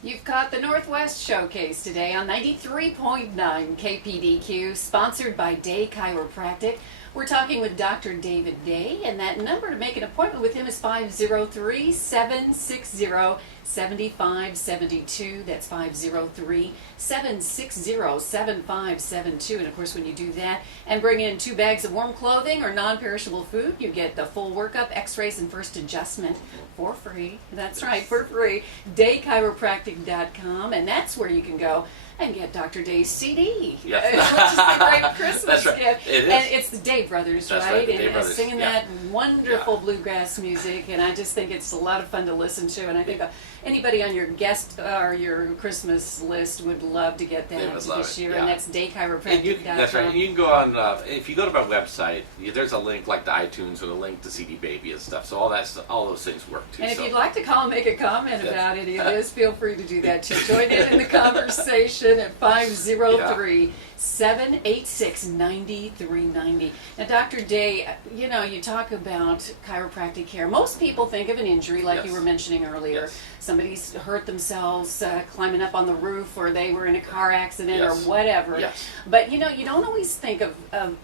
You've caught the Northwest Showcase today on 93.9 KPDQ, sponsored by Day Chiropractic. We're talking with Dr. David Day, and that number to make an appointment with him is 503-760-7572. That's 503-760-7572. And of course, when you do that and bring in 2 bags of warm clothing or non-perishable food, you get the full workup, x-rays, and first adjustment for free. That's right, for free. DayChiropractic.com, and that's where you can go and get Dr. Day's CD, Yes. which is the great Christmas That's right. gift. It is. And it's the Day Brothers, That's right? right, the And Day Brothers, singing yeah. that wonderful Yeah. bluegrass music, and I just think it's a lot of fun to listen to. And I think anybody on your guest or your Christmas list would love to get They that would love this it, year, yeah. and that's And daychiropractic.com. that's right. You can go on, if you go to my website, there's a link like to iTunes or a link to CD Baby and stuff. So all those things work too. And if so. you'd like to call and make a comment Yes. about it, it is, feel free to do that too. Join in the conversation at 503-786-9390. Now, Dr. Day, you talk about chiropractic care. Most people think of an injury, like you Yes. were mentioning earlier. Yes. Somebody's hurt themselves climbing up on the roof, or they were in a car accident, Yes. or whatever. Yes. But, you don't always think of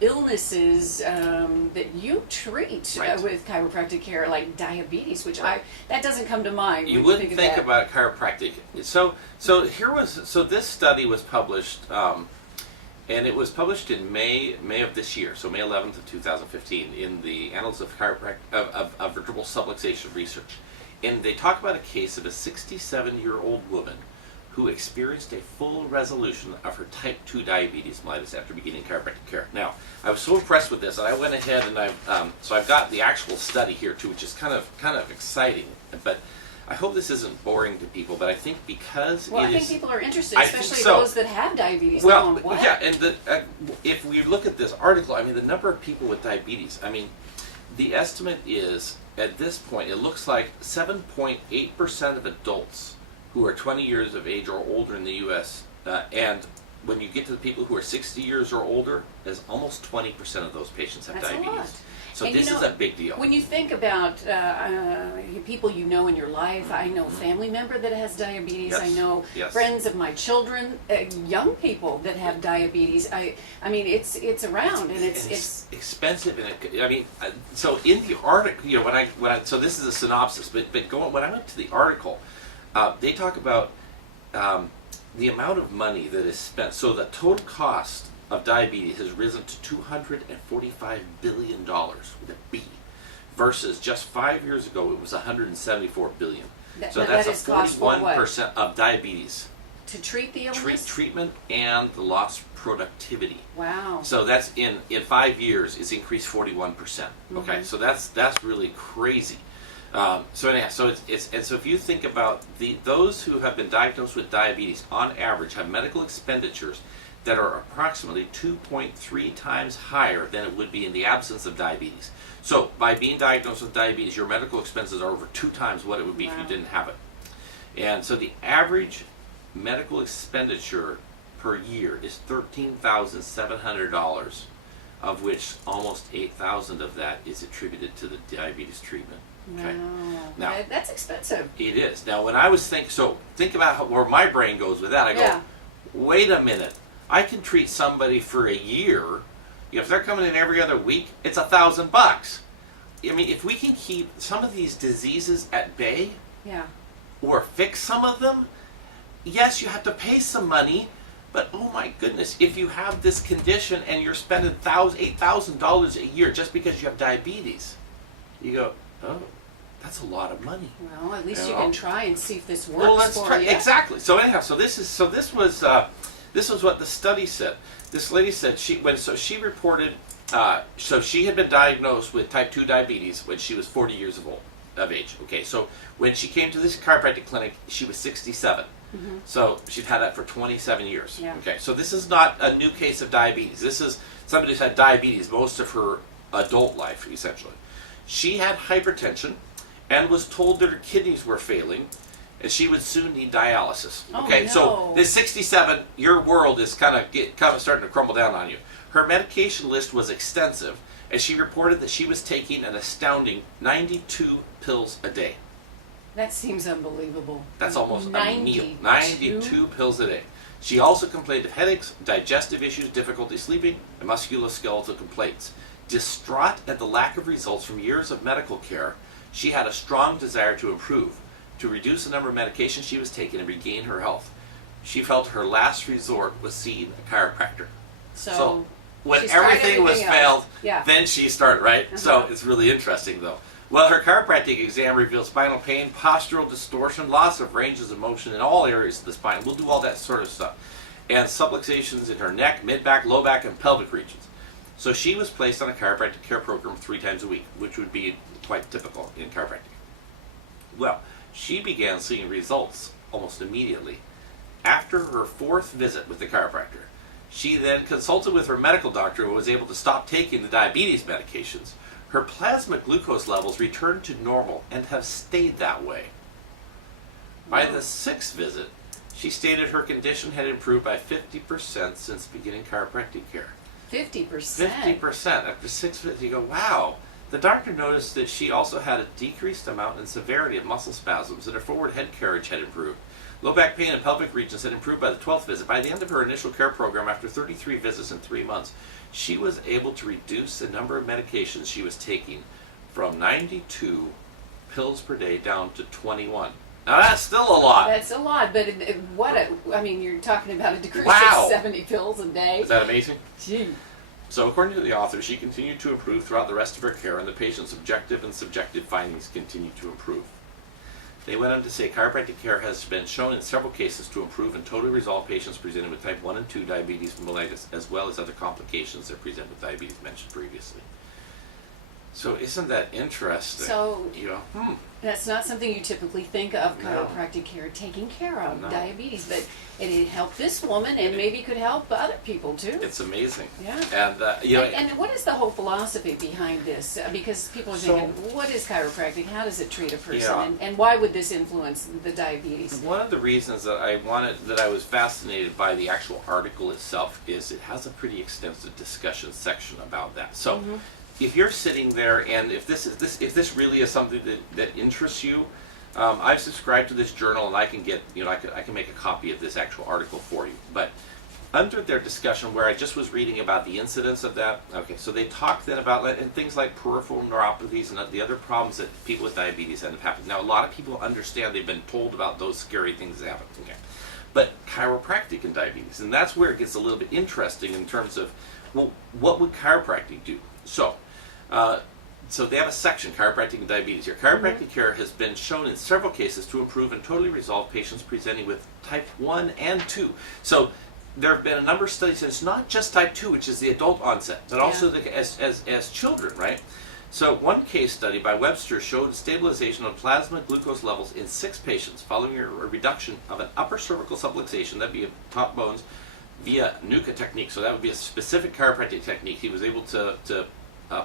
illnesses that you treat Right. with chiropractic care, like diabetes, which Right. that doesn't come to mind. You when wouldn't of think that. about chiropractic. So this study was published, and it was published in May of this year, so May 11th of 2015, in the Annals of of Vertebral Subluxation Research, and they talk about a case of a 67-year-old woman who experienced a full resolution of her type 2 diabetes mellitus after beginning chiropractic care. Now, I was so impressed with this that I went ahead and I've got the actual study here too, which is kind of exciting. But I hope this isn't boring to people. But I think because Well, I it think is, people are interested, I think especially so. those that have diabetes. well, going, what? yeah, and if we look at this article, I mean, the number of people with diabetes. I mean, the estimate is at this point, it looks like 7.8% of adults who are 20 years of age or older in the U.S. And when you get to the people who are 60 years or older, there's almost 20% of those patients have That's a diabetes. lot. So And this is a big deal. When you think about people you know in your life, I know a family member that has diabetes. Yes. I know Yes. friends of my children, young people that have diabetes. I mean, it's around, and it's expensive, and so in the article, so this is a synopsis, but when I went to the article, they talk about the amount of money that is spent. So the total cost of diabetes has risen to $245 billion with a B, versus just 5 years ago it was $174 billion. So Now that's that is cost for what? 41% of diabeese. to treat the illness. Treatment and the lost productivity. Wow. So that's in 5 years, it's increased 41%. Okay, so that's really crazy. So if you think about those who have been diagnosed with diabetes, on average, have medical expenditures that are approximately 2.3 times higher than it would be in the absence of diabetes. So by being diagnosed with diabetes, your medical expenses are over 2 times what it would be if you didn't have it. And so the average medical expenditure per year is $13,700, of which almost $8,000 of that is attributed to the diabetes treatment. Okay. Wow. Now, That's expensive. it is. Now, when I was think about where my brain goes with that. I go, Yeah. wait a minute. I can treat somebody for a year. If they're coming in every other week, it's $1,000. I mean, if we can keep some of these diseases at bay, Yeah. or fix some of them, yes, you have to pay some money, but oh my goodness, if you have this condition and you're spending $8,000 a year just because you have diabetes, you go, oh, that's a lot of money. Well, at least You you know? can try and see if this works Well, let's for try you. exactly. So anyhow, this was what the study said. This lady said she reported. So she had been diagnosed with type 2 diabetes when she was 40 years of age. Okay, so when she came to this chiropractic clinic, she was 67. So she'd had that for 27 years. Yeah. Okay, so this is not a new case of diabetes. This is somebody who's had diabetes most of her adult life, essentially. She had hypertension and was told that her kidneys were failing and she would soon need dialysis. Oh, Okay, no. so this 67, your world is kind of starting to crumble down on you. Her medication list was extensive, and she reported that she was taking an astounding 92 pills a day. That seems unbelievable. That's almost a meal. 92 pills a day. She also complained of headaches, digestive issues, difficulty sleeping, and musculoskeletal complaints. Distraught at the lack of results from years of medical care, she had a strong desire to improve, to reduce the number of medications she was taking and regain her health. She felt her last resort was seeing a chiropractor. So when everything was failed, then she started, right? So it's really interesting, though. Well, her chiropractic exam revealed spinal pain, postural distortion, loss of ranges of motion in all areas of the spine. We'll do all that sort of stuff. And subluxations in her neck, mid-back, low back, and pelvic regions. So she was placed on a chiropractic care program 3 times a week, which would be quite typical in chiropractic. Well, she began seeing results almost immediately. After her 4th visit with the chiropractor, she then consulted with her medical doctor and was able to stop taking the diabetes medications. Her plasma glucose levels returned to normal and have stayed that way. By the 6th visit, she stated her condition had improved by 50% since beginning chiropractic care. 50%? 50%. After 6 visits, you go, wow. The doctor noticed that she also had a decreased amount and severity of muscle spasms, and her forward head carriage had improved. Low back pain and pelvic regions had improved by the 12th visit. By the end of her initial care program, after 33 visits in 3 months, she was able to reduce the number of medications she was taking from 92 pills per day down to 21. Now that's still a lot. That's a lot, but you're talking about a decrease of 70 pills a day. Is that amazing? Gee. So according to the author, she continued to improve throughout the rest of her care, and the patient's objective and subjective findings continued to improve. They went on to say chiropractic care has been shown in several cases to improve and totally resolve patients presenting with type 1 and 2 diabetes mellitus, as well as other complications that present with diabetes mentioned previously. So isn't that interesting? So that's not something you typically think of chiropractic care taking care of, diabetes, but it helped this woman and maybe could help other people too. It's amazing. Yeah. And and what is the whole philosophy behind this? Because people are thinking, what is chiropractic? How does it treat a person? Yeah. And why would this influence the diabetes? One of the reasons that I was fascinated by the actual article itself is it has a pretty extensive discussion section about that. So. If you're sitting there, and if this really is something that interests you, I've subscribed to this journal, and I can get I can make a copy of this actual article for you. But under their discussion, where I just was reading about the incidence of that, so they talk then about and things like peripheral neuropathies and the other problems that people with diabetes end up having. Now, a lot of people understand they've been told about those scary things that happen. Okay. But chiropractic and diabetes, and that's where it gets a little bit interesting in terms of, well, what would chiropractic do? So they have a section, chiropractic and diabetes here. Chiropractic care has been shown in several cases to improve and totally resolve patients presenting with type 1 and 2. So there have been a number of studies, and it's not just type 2, which is the adult onset, but also as children, right? So one case study by Webster showed stabilization of plasma glucose levels in 6 patients following a reduction of an upper cervical subluxation, that'd be top bones, via NUCA technique. So that would be a specific chiropractic technique. He was able to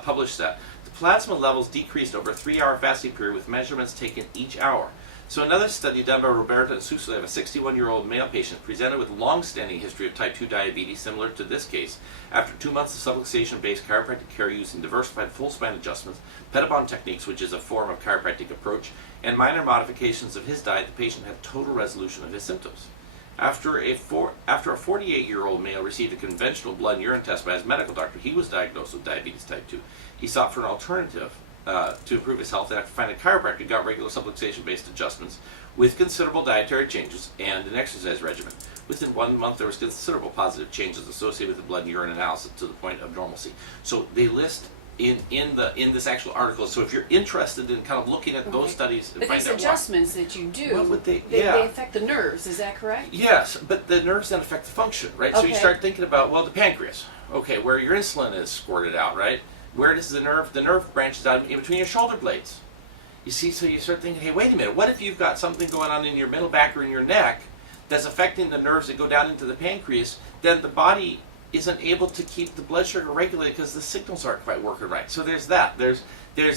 publish that. The plasma levels decreased over a 3-hour fasting period with measurements taken each hour. So another study done by Roberta and Susolev, a 61-year-old male patient, presented with a long-standing history of type 2 diabetes similar to this case. After 2 months of subluxation-based chiropractic care using diversified full spine adjustments, Pedibond techniques, which is a form of chiropractic approach, and minor modifications of his diet, the patient had total resolution of his symptoms. After a 48-year-old male received a conventional blood and urine test by his medical doctor, he was diagnosed with diabetes type 2. He sought for an alternative to improve his health, and after finding a chiropractor, got regular subluxation-based adjustments with considerable dietary changes and an exercise regimen. Within 1 month, there was considerable positive changes associated with the blood and urine analysis to the point of normalcy. So they list in this actual article. So if you're interested in kind of looking at those studies and but find these out adjustments that you do, what would they affect the nerves. Is that correct? Yes, but the nerves then affect the function, right? So you start thinking about, well, the pancreas, where your insulin is squirted out, right? Where does the nerve branches out in between your shoulder blades. You see, so you start thinking, hey, wait a minute, what if you've got something going on in your middle back or in your neck that's affecting the nerves that go down into the pancreas? Then the body isn't able to keep the blood sugar regulated because the signals aren't quite working right. So there's that. There's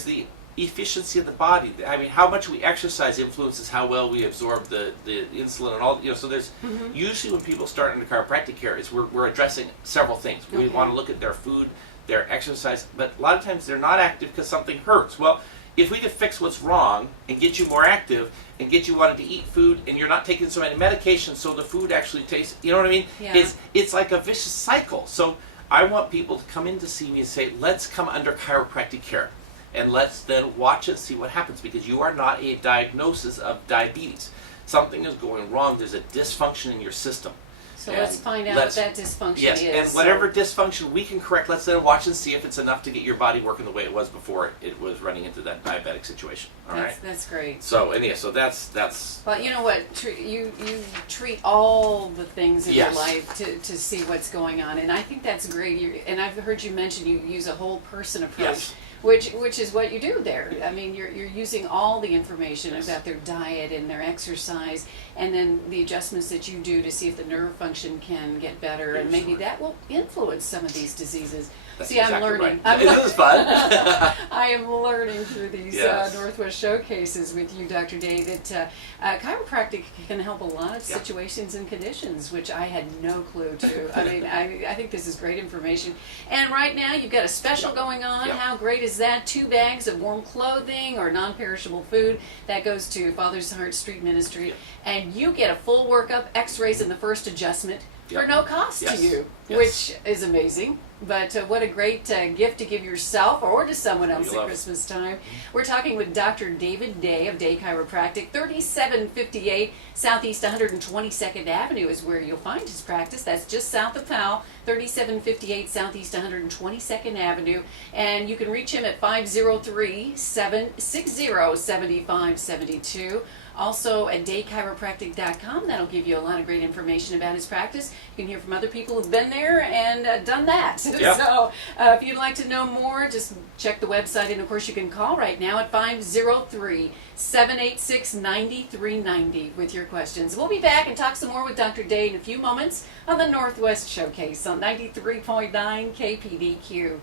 the efficiency of the body. I mean, how much we exercise influences how well we absorb the insulin and all. So there's usually when people start into chiropractic care, we're addressing several things. We want to look at their food, their exercise, but a lot of times they're not active because something hurts. Well, if we could fix what's wrong and get you more active and get you wanting to eat food, and you're not taking so many medications, so the food actually tastes, you know what I mean? Yeah. It's like a vicious cycle. So I want people to come in to see me and say, let's come under chiropractic care. And let's then watch it, see what happens, because you are not a diagnosis of diabetes. Something is going wrong. There's a dysfunction in your system. So And let's find out what that dysfunction yes, is. and whatever dysfunction we can correct, let's then watch and see if it's enough to get your body working the way it was before it was running into that diabetic situation. All right. That's great. So, and yeah, so that's. Well, you know what? You treat all the things in Yes. your life to see what's going on, and I think that's great. And I've heard you mention you use a whole person approach, Yes. which is what you do there. I mean, you're using all the information Yes. about their diet and their exercise, and then the adjustments that you do to see if the nerve function can get better, and maybe that will influence some of these diseases. That's See, I'm exactly learning. Right. This is fun. I am learning through these Yes. Northwest showcases with you, Dr. Day, that chiropractic can help a lot of Yeah. situations and conditions, which I had no clue to. I mean, I think this is great information. And right now, you've got a special Yep. going on. Yep. How great is that? 2 bags of warm clothing or non-perishable food. That goes to Father's Heart Street Ministry. Yep. And you get a full workup, x-rays, and the first adjustment for Yep. no cost Yes. to you, Yes. which is amazing. But what a great gift to give yourself or to someone else You at love it. Christmas time. We're talking with Dr. David Day of Day Chiropractic. 3758 Southeast 122nd Avenue is where you'll find his practice. That's just south of Powell, 3758 Southeast 122nd Avenue. And you can reach him at 503-760-7572. Also at daychiropractic.com. That'll give you a lot of great information about his practice. You can hear from other people who've been there and done that. Yeah. So if you'd like to know more, just check the website. And of course, you can call right now at 503-786-9390 with your questions. We'll be back and talk some more with Dr. Day in a few moments on the Northwest Showcase on 93.9 KPDQ.